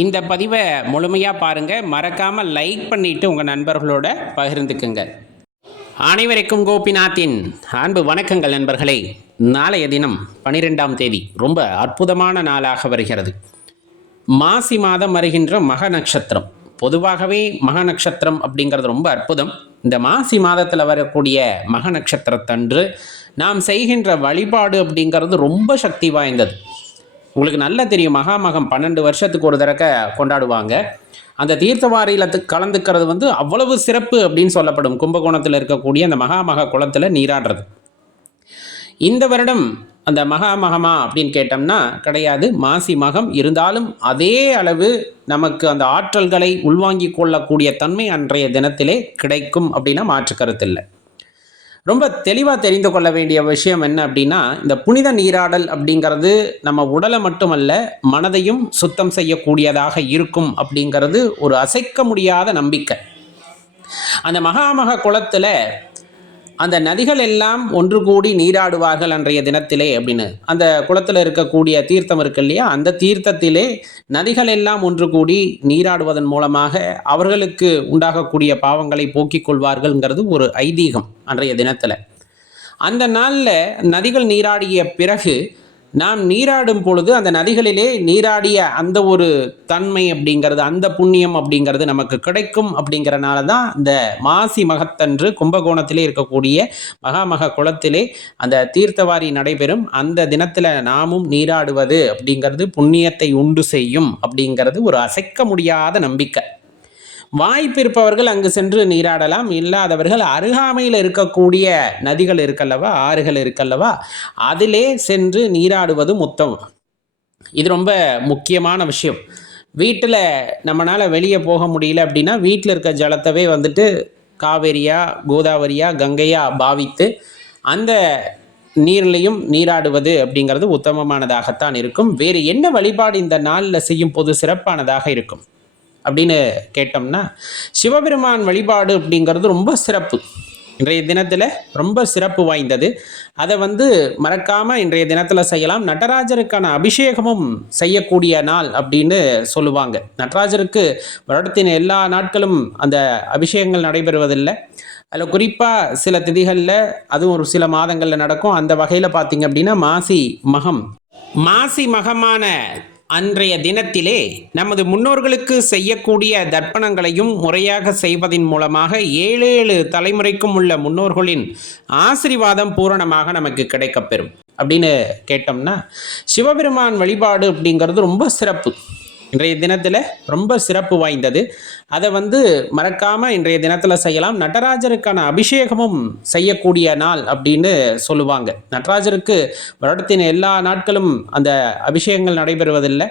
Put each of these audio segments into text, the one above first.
இந்த பதிவை முழுமையாக பாருங்கள் மறக்காமல் லைக் பண்ணிவிட்டு உங்கள் நண்பர்களோட பகிர்ந்துக்குங்க. அனைவருக்கும் கோபிநாத்தின் அன்பு வணக்கங்கள் நண்பர்களே. நாளைய தினம் பனிரெண்டாம் தேதி ரொம்ப அற்புதமான நாளாக வருகிறது. மாசி மாதம் வருகின்ற மக நட்சத்திரம். பொதுவாகவே மக நட்சத்திரம் அப்படிங்கிறது ரொம்ப அற்புதம். இந்த மாசி மாதத்தில் வரக்கூடிய மக நட்சத்திரத்தன்று நாம் செய்கின்ற வழிபாடு அப்படிங்கிறது ரொம்ப சக்தி வாய்ந்தது. உங்களுக்கு நல்லா தெரியும் மகாமகம் பன்னெண்டு வருஷத்துக்கு ஒரு தடவை கொண்டாடுவாங்க. அந்த தீர்த்தவாரியில் கலந்துக்கிறது வந்து அவ்வளவு சிறப்பு அப்படின்னு சொல்லப்படும். கும்பகோணத்தில் இருக்கக்கூடிய அந்த மகாமக குளத்தில் நீராடுறது. இந்த வருடம் அந்த மகாமகமா அப்படின்னு கேட்டோம்னா கிடையாது. மாசி மகம் இருந்தாலும் அதே அளவு நமக்கு அந்த ஆற்றல்களை உள்வாங்கிக் கொள்ளக்கூடிய தன்மை அன்றைய தினத்திலே கிடைக்கும் அப்படின்னா மாற்று கருத்தில்லை ரொம்ப தெளிவாக தெரிந்து கொள்ள வேண்டிய விஷயம் என்ன அப்படின்னா இந்த புனித நீராடல் அப்படிங்கிறது நம்ம உடலை மட்டுமல்ல மனதையும் சுத்தம் செய்யக்கூடியதாக இருக்கும் அப்படிங்கிறது ஒரு அசைக்க முடியாத நம்பிக்கை. அந்த மகாமக குளத்தில் அந்த நதிகள் எல்லாம் ஒன்று கூடி நீராடுவார்கள் அன்றைய தினத்திலே அப்படின்னு. அந்த குளத்தில் இருக்கக்கூடிய தீர்த்தம் இருக்கு இல்லையா? அந்த தீர்த்தத்திலே நதிகள் எல்லாம் ஒன்று கூடி நீராடுவதன் மூலமாக அவர்களுக்கு உண்டாகக்கூடிய பாவங்களை போக்கிக் கொள்வார்கள்ங்கிறது ஒரு ஐதீகம் அன்றைய தினத்தில். அந்த நாளில் நதிகள் நீராடிய பிறகு நாம் நீராடும் பொழுது அந்த நதிகளிலே நீராடிய அந்த ஒரு தன்மை அப்படிங்கிறது அந்த புண்ணியம் அப்படிங்கிறது நமக்கு கிடைக்கும் அப்படிங்கிறனால தான் இந்த மாசி மகத்தன்று கும்பகோணத்திலே இருக்கக்கூடிய மகாமக குளத்திலே அந்த தீர்த்தவாரி நடைபெறும். அந்த தினத்தில் நாமும் நீராடுவது அப்படிங்கிறது புண்ணியத்தை உண்டு செய்யும் அப்படிங்கிறது ஒரு அசைக்க முடியாத நம்பிக்கை. வாய்ப்பு இருப்பவர்கள் அங்கு சென்று நீராடலாம். இல்லாதவர்கள் அருகாமையில் இருக்கக்கூடிய நதிகள் இருக்கல்லவா? ஆறுகள் இருக்கல்லவா? அதிலே சென்று நீராடுவது உத்தமம் இது ரொம்ப முக்கியமான விஷயம். வீட்டில் நம்மளால் வெளியே போக முடியல அப்படின்னா வீட்டில் இருக்க ஜலத்தவே வந்துட்டு காவேரியா கோதாவரியா கங்கையா பாவித்து அந்த நீர்லையும் நீராடுவது அப்படிங்கிறது உத்தமமானதாகத்தான் இருக்கும். வேறு என்ன வழிபாடு இந்த நாளில் செய்யும் போது சிறப்பானதாக இருக்கும்? அப்படின்னு கேட்டோம்னா சிவபெருமான் வழிபாடு அப்படிங்கிறது ரொம்ப சிறப்பு. இன்றைய தினத்தில் ரொம்ப சிறப்பு வாய்ந்தது. அதை வந்து மறக்காமல் இன்றைய தினத்தில் செய்யலாம். நடராஜருக்கான அபிஷேகமும் செய்யக்கூடிய நாள் அப்படின்னு சொல்லுவாங்க. நடராஜருக்கு வருடத்தின் எல்லா நாட்களும் அந்த அபிஷேகங்கள் நடைபெறுவதில்லை. அதில் குறிப்பாக சில திதிகளில் அதுவும் ஒரு சில மாதங்களில் நடக்கும். அந்த வகையில் பார்த்தீங்க அப்படின்னா மாசி மகம். மாசி மகமான அன்றைய தினத்திலே நமது முன்னோர்களுக்கு செய்யக்கூடிய தர்ப்பணங்களையும் முறையாக செய்வதன் மூலமாக ஏழு ஏழு தலைமுறைக்கும் உள்ள முன்னோர்களின் ஆசீர்வாதம் பூரணமாக நமக்கு கிடைக்கப்பெறும். அப்படின்னு கேட்டோம்னா சிவபெருமான் வழிபாடு அப்படிங்கிறது ரொம்ப சிறப்பு. இன்றைய தினத்தில் ரொம்ப சிறப்பு வாய்ந்தது. அதை வந்து மறக்காமல் இன்றைய தினத்தில் செய்யலாம். நடராஜருக்கான அபிஷேகமும் செய்யக்கூடிய நாள் அப்படின்னு சொல்லுவாங்க. நடராஜருக்கு வருடத்தின் எல்லா நாட்களும் அந்த அபிஷேகங்கள் நடைபெறுவதில்லை.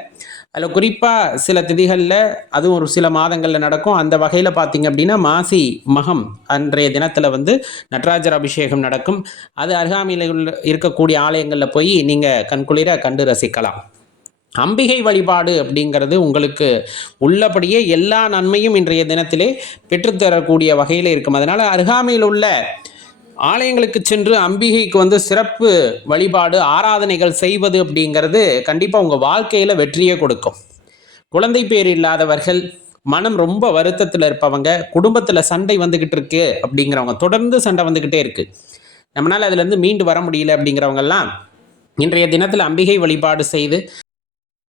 அதில் குறிப்பாக சில திதிகளில் அதுவும் ஒரு சில மாதங்களில் நடக்கும். அந்த வகையில் பார்த்திங்க அப்படின்னா மாசி மகம் அன்றைய தினத்தில் வந்து நடராஜர் அபிஷேகம் நடக்கும். அது அருகாமையில் உள்ள இருக்கக்கூடிய ஆலயங்களில் போய் நீங்கள் கண்குளிர கண்டு ரசிக்கலாம். அம்பிகை வழிபாடு அப்படிங்கிறது உங்களுக்கு உள்ளபடியே எல்லா நன்மையும் இன்றைய தினத்திலே பெற்றுத்தரக்கூடிய வகையில் இருக்கும். அதனால் அருகாமையில் உள்ள ஆலயங்களுக்கு சென்று அம்பிகைக்கு வந்து சிறப்பு வழிபாடு ஆராதனைகள் செய்வது அப்படிங்கிறது கண்டிப்பாக உங்கள் வாழ்க்கையில் வெற்றியை கொடுக்கும். குழந்தை பேர் இல்லாதவர்கள் மனம் ரொம்ப வருத்தத்தில் இருப்பவங்க குடும்பத்தில் சண்டை வந்துக்கிட்டு இருக்கு அப்படிங்கிறவங்க தொடர்ந்து சண்டை வந்துக்கிட்டே இருக்குது நம்மளால் அதுலேருந்து மீண்டு வர முடியல அப்படிங்கிறவங்கெல்லாம் இன்றைய தினத்தில் அம்பிகை வழிபாடு செய்து